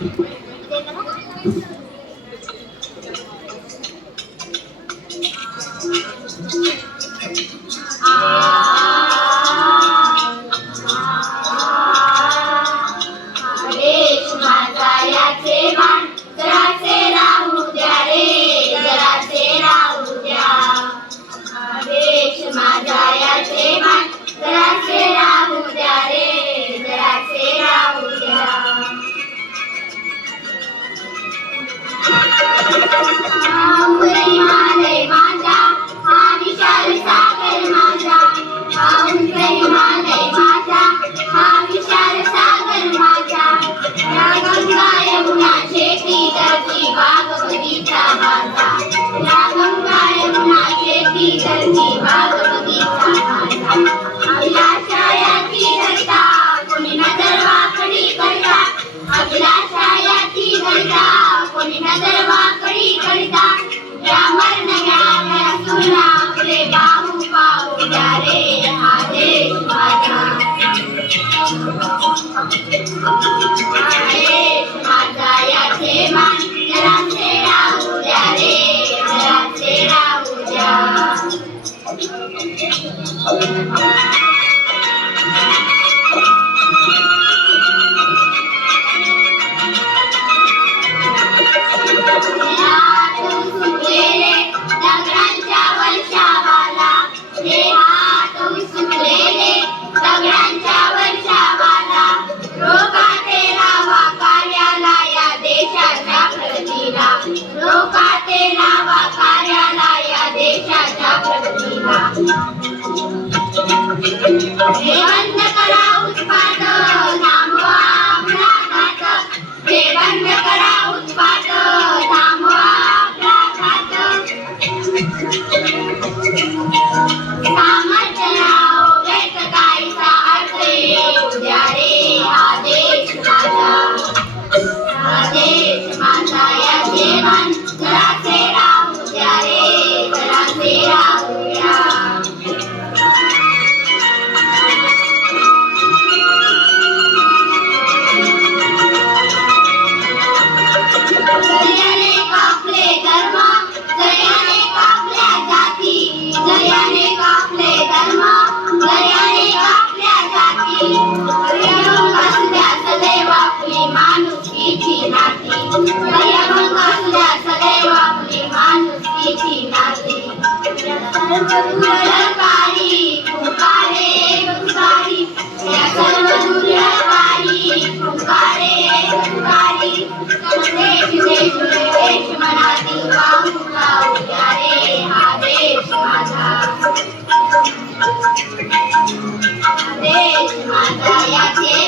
देश माझा याचे मान जरासे राहू द्या रे, जरासे राहू द्या. देश माझा याचे मान जरासे राहू द्या रे, जरासे राहू द्या. हा हिमालय माझा, हा विशाल सागर माझा, हा हिमालय माझा, हा विशाल सागर माझा. या गंगा यमुना शेती धरती बाग बगीचा माझा, या गंगा यमुना शेती धरती बाग बगीचा माझा. अभिलाषा याची धरता कोणी नजर वाकडी करता, अभिलाषा याची धरता कोणी नजर वाकडी करता. या मरण घ्या तुला आपले बाहू पाहू द्या रे, हा देश माझा. हा देश माझा याचे मान जरासे राहू द्या रे, जरासे राहू द्या. दगडांच्या वर्षावाला, हे हात उसळलेले दगडांच्या वर्षावाला. रोकाते लावा कार्याला या देशाच्या प्रगतीला, रोकाते लावा कार्याला या देशाच्या प्रगतीला. हे बंद करा उत्पात, थांबवा अपघात. हे बंद करा उत्पात, थांबवा अपघात. सामर्थ्य राहो व्यक्त काहीसा अर्थ येऊ द्या रे, हा देश माझा. हा देश माझा याचे मान जरासे राहू द्या रे, जरासे राहू द्या. जयाने कापले धर्म, जयाने कापल्या जाती, जयाने कापले धर्म, जयाने कापल्या जाती. भयभंग असू द्या सदैव आपली माणुसकीची नाती, भयभंग असू द्या सदैव आपली माणुसकीची नाती. सर्व दुर्लकारी पुकारे पुकारी, या सर्व दुर्लकारी पुकारे पुकारी. देश देश देश मनातील बाहू लावू द्या रे, हा देश माझा. देश माझा याचे